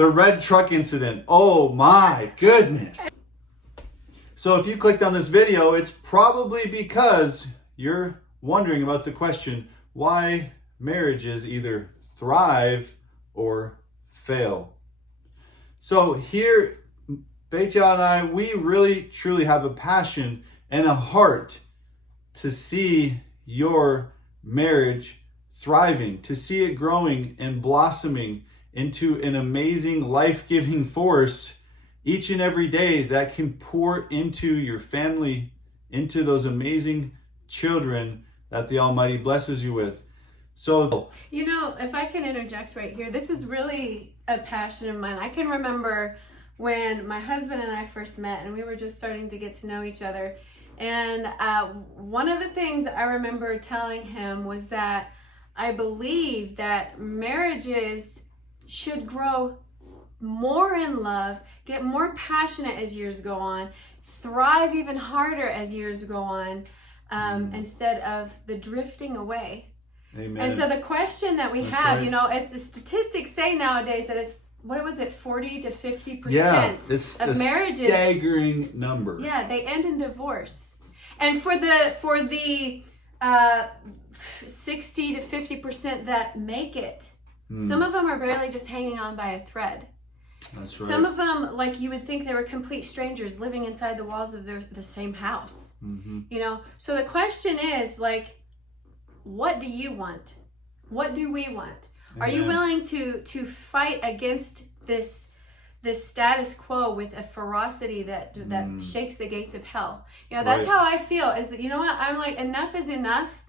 The red truck incident. Oh my goodness. So if you clicked on this video, it's probably because you're wondering about the question, why marriages either thrive or fail. So here, Beitya and I, we really truly have a passion and a heart to see your marriage thriving, to see it growing and blossoming into an amazing life-giving force each and every day that can pour into your family, into those amazing children that the Almighty blesses you with. So, you know, if I can interject right here, this is really a passion of mine. I can remember when my husband and I first met and we were just starting to get to know each other. And one of the things I remember telling him was that I believe that marriages should grow more in love, get more passionate as years go on, thrive even harder as years go on, instead of the drifting away. Amen. And so the question that we have, right. You know, it's the statistics say nowadays that it's, what was it, 40 to 50% of marriages, staggering number. Yeah, they end in divorce. And for the 60 to 50% that make it, some of them are barely just hanging on by a thread. That's right. Some of them, like, you would think they were complete strangers living inside the walls of the same house. You know, so the question is, like, what do you want? What do we want? Amen. Are you willing to fight against this status quo with a ferocity that shakes the gates of hell? You know, that's right. How I feel. Is, you know what? I'm like, enough is enough.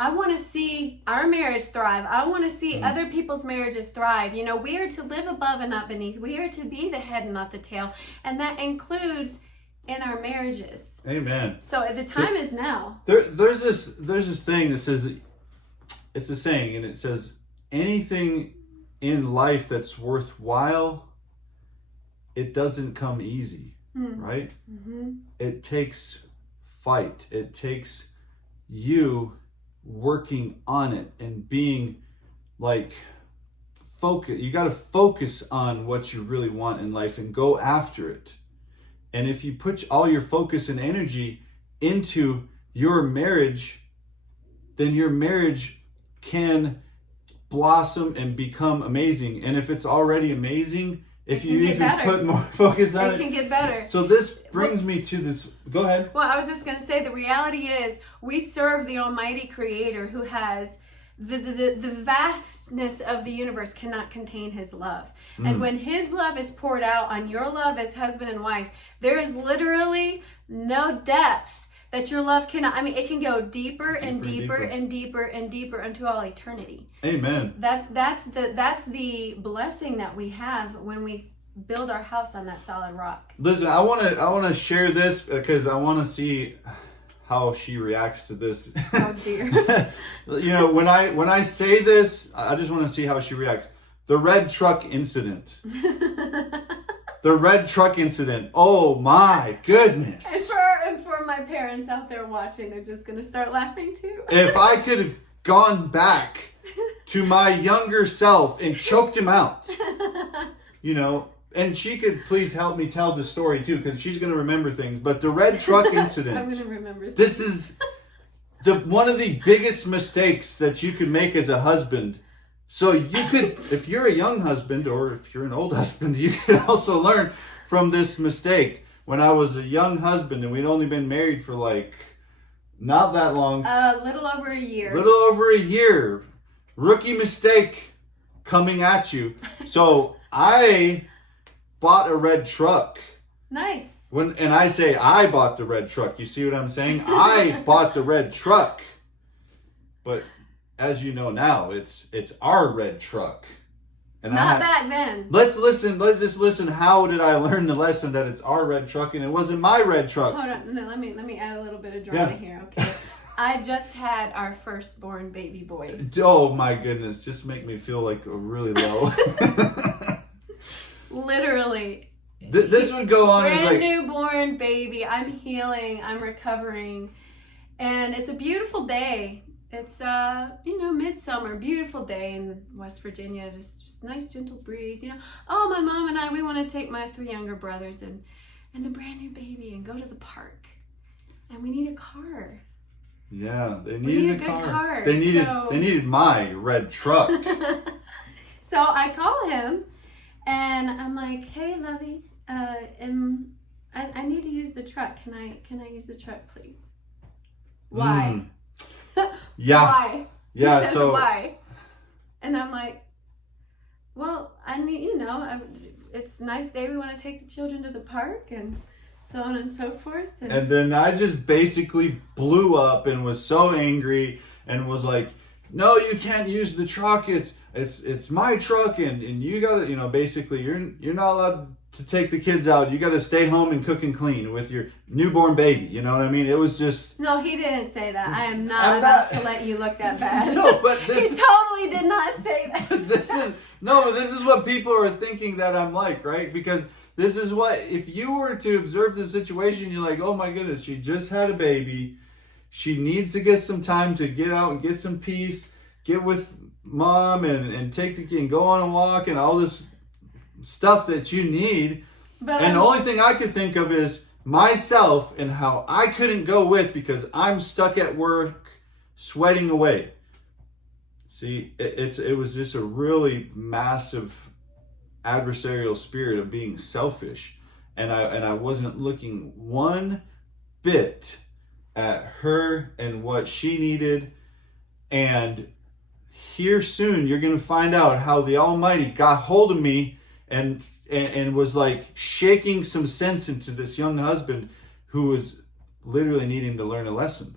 I want to see our marriage thrive. I want to see other people's marriages thrive. You know, we are to live above and not beneath. We are to be the head and not the tail. And that includes in our marriages. Amen. So the time is now. There's this thing that says, it's a saying, and it says, anything in life that's worthwhile, it doesn't come easy, right? It takes fight. It takes you working on it and being like focus. You got to focus on what you really want in life and go after it. And if you put all your focus and energy into your marriage, then your marriage can blossom and become amazing. And if it's already amazing, if you even put more focus on it, it can get better. So this brings me to this. Go ahead. Well, I was just going to say, the reality is we serve the Almighty Creator who has the vastness of the universe cannot contain his love. And when his love is poured out on your love as husband and wife, there is literally no depth that your love cannot. I mean, it can go deeper and deeper and deeper and deeper unto all eternity. Amen. That's the blessing that we have when we build our house on that solid rock. Listen, I want to share this because I want to see how she reacts to this. Oh dear. You know, when I say this, I just want to see how she reacts. The red truck incident. The red truck incident. Oh my goodness. And for my parents out there watching, they're just going to start laughing too. If I could have gone back to my younger self and choked him out, you know, and she could please help me tell the story too, because she's going to remember things. But the red truck incident. I'm going to remember things. This is one of the biggest mistakes that you could make as a husband. So you could, if you're a young husband or if you're an old husband, you could also learn from this mistake. When I was a young husband and we'd only been married for like not that long. Little over a year. Little over a year. Rookie mistake coming at you. So I bought a red truck. Nice. And I say I bought the red truck. You see what I'm saying? I bought the red truck. But as you know now, it's our red truck. And not back then. Let's just listen. How did I learn the lesson that it's our red truck and it wasn't my red truck? Hold on. No, let me add a little bit of drama here, okay? I just had our firstborn baby boy. Oh my goodness. Just make me feel like really low. Literally. This would go on as like... newborn baby. I'm healing. I'm recovering. And it's a beautiful day. It's midsummer, beautiful day in West Virginia, just nice gentle breeze. Oh, my mom and I, we want to take my 3 younger brothers and the brand new baby and go to the park, and we need a car. Yeah, they We need needed a good car. They needed my red truck. So I call him, and I'm like, "Hey, Lovey, I need to use the truck. Can I use the truck, please?" Why? Yeah. Why? Yeah. He says, So why? And I'm like, well, I need, it's a nice day. We want to take the children to the park and so on and so forth. And then I just basically blew up and was so angry and was like, no, you can't use the truck. It's my truck, and you gotta, basically you're not allowed to take the kids out. You gotta stay home and cook and clean with your newborn baby. You know what I mean? It was just... No, he didn't say that. I am not about to let you look that bad. No, but he totally did not say that. This is what people are thinking that I'm like, right? Because this is what, if you were to observe the situation, you're like, oh my goodness, she just had a baby. She needs to get some time to get out and get some peace, get with mom and take the kid and go on a walk and all this stuff that you need. And the only thing I could think of is myself and how I couldn't go with because I'm stuck at work sweating away. See, it was just a really massive adversarial spirit of being selfish, and I wasn't looking one bit at her and what she needed. And here soon you're going to find out how the Almighty got hold of me and was like shaking some sense into this young husband who was literally needing to learn a lesson.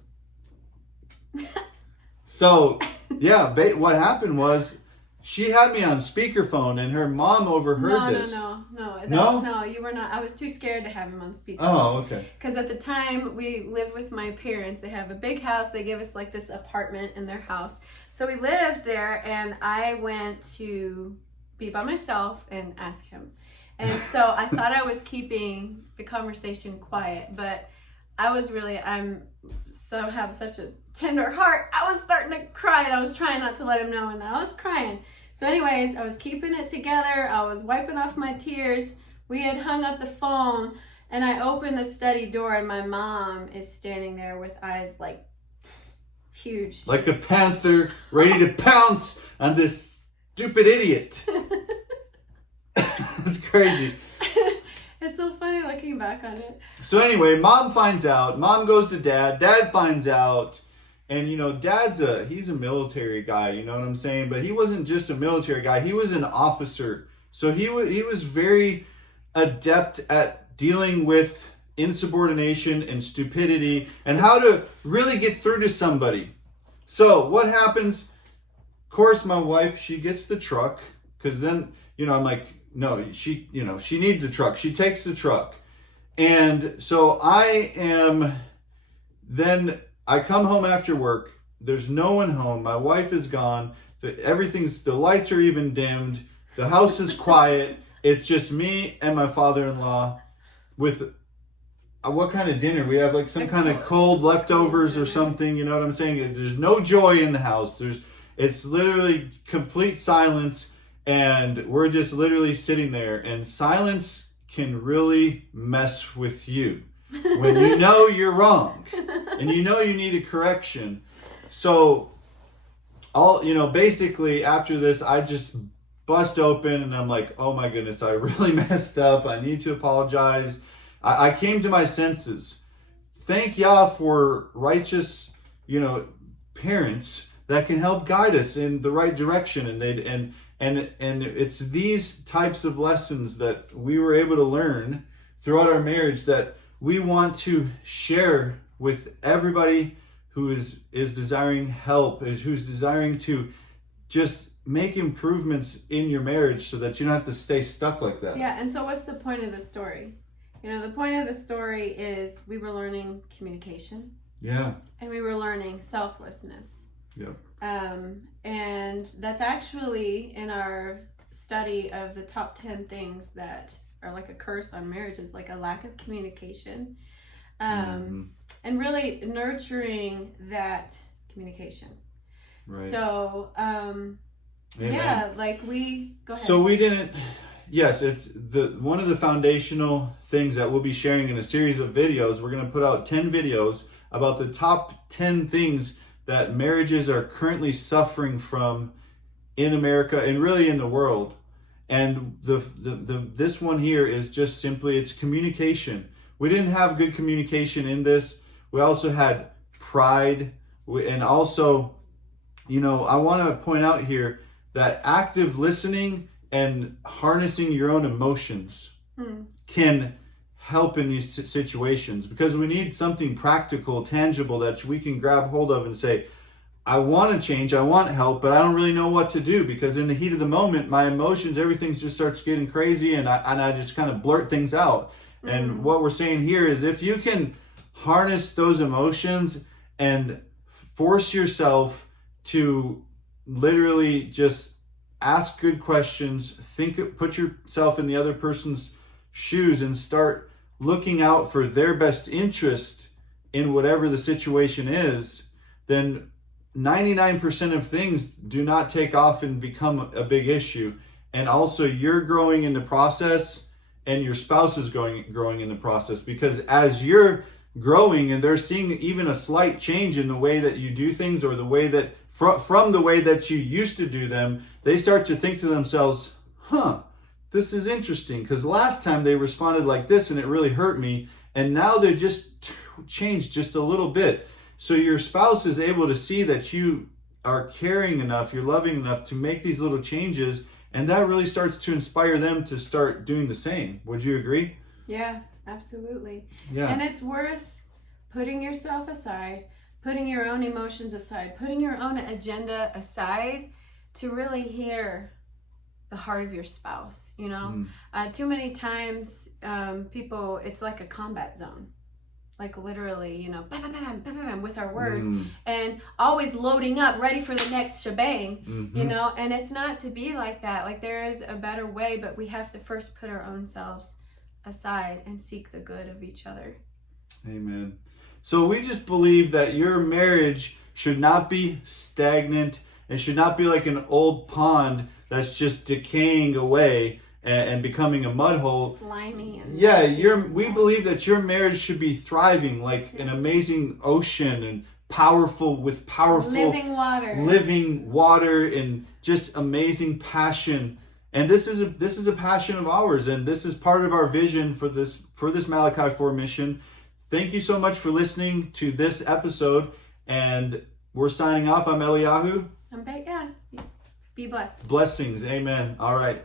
So yeah, what happened was she had me on speakerphone and her mom overheard this. No, you were not. I was too scared to have him on speakerphone. Oh, okay. Because at the time we lived with my parents. They have a big house. They gave us like this apartment in their house. So we lived there, and I went to be by myself and ask him. And so I thought I was keeping the conversation quiet, but have such a tender heart. I was starting to cry, and I was trying not to let him know, and I was crying. So anyways, I was keeping it together. I was wiping off my tears. We had hung up the phone, and I opened the study door, and my mom is standing there with eyes like huge. Like a panther ready to pounce on this stupid idiot. It's crazy. It's so funny looking back on it. So anyway, mom finds out. Mom goes to dad. Dad finds out. And, he's a military guy, you know what I'm saying? But he wasn't just a military guy. He was an officer. So he was very adept at dealing with insubordination and stupidity and how to really get through to somebody. So what happens? Of course, my wife, she gets the truck because then, I'm like, no, she needs the truck. She takes the truck. And so I come home after work. There's no one home. My wife is gone. The lights are even dimmed. The house is quiet. It's just me and my father-in-law with what kind of dinner? We have like some kind of cold leftovers or something. You know what I'm saying? There's no joy in the house. It's literally complete silence. And we're just literally sitting there. And silence can really mess with you when you know you're wrong and you know you need a correction. So basically after this, I just bust open and I'm like, oh my goodness, I really messed up. I need to apologize. I came to my senses. Thank Yah for righteous, parents that can help guide us in the right direction. And it's these types of lessons that we were able to learn throughout our marriage that we want to share with everybody who is desiring help, who's desiring to just make improvements in your marriage so that you don't have to stay stuck like that. Yeah, and so what's the point of the story? The point of the story is we were learning communication. Yeah. And we were learning selflessness. Yep. And that's actually in our study of the top 10 things that are like a curse on marriage is like a lack of communication. And really nurturing that communication. Right. So, Amen. yeah, like go ahead. So we didn't, yes, it's one of the foundational things that we'll be sharing in a series of videos. We're going to put out 10 videos about the top 10 things that marriages are currently suffering from in America and really in the world. And this one here is just simply, it's communication. We didn't have good communication in this. We also had pride. And also, I want to point out here that active listening and harnessing your own emotions can help in these situations, because we need something practical, tangible that we can grab hold of and say, I want to change, I want help, but I don't really know what to do, because in the heat of the moment, my emotions, everything just starts getting crazy, and I just kind of blurt things out. And what we're saying here is, if you can harness those emotions and force yourself to literally just ask good questions, put yourself in the other person's shoes and start looking out for their best interest in whatever the situation is, then 99% of things do not take off and become a big issue. And also, you're growing in the process, and your spouse is growing in the process, because as you're growing and they're seeing even a slight change in the way that you do things, or the way that from the way that you used to do them, they start to think to themselves, this is interesting, because last time they responded like this and it really hurt me, and now they just changed just a little bit. So your spouse is able to see that you are caring enough, you're loving enough to make these little changes, and that really starts to inspire them to start doing the same. Would you agree? Yeah, absolutely. Yeah. And it's worth putting yourself aside, putting your own emotions aside, putting your own agenda aside to really hear the heart of your spouse. Too many times people, it's like a combat zone. Like literally, bam, bam, bam, bam, bam, bam, with our words, and always loading up, ready for the next shebang, and it's not to be like that. Like, there is a better way, but we have to first put our own selves aside and seek the good of each other. Amen. So we just believe that your marriage should not be stagnant and should not be like an old pond that's just decaying away and becoming a mud hole. Slimy. And we believe that your marriage should be thriving like an amazing ocean, and powerful living water and just amazing passion. And this is a passion of ours, and this is part of our vision for this Malachi 4 mission. Thank you so much for listening to this episode, and we're signing off. I'm Eliyahu. I'm Be blessed. Blessings. Amen. All right.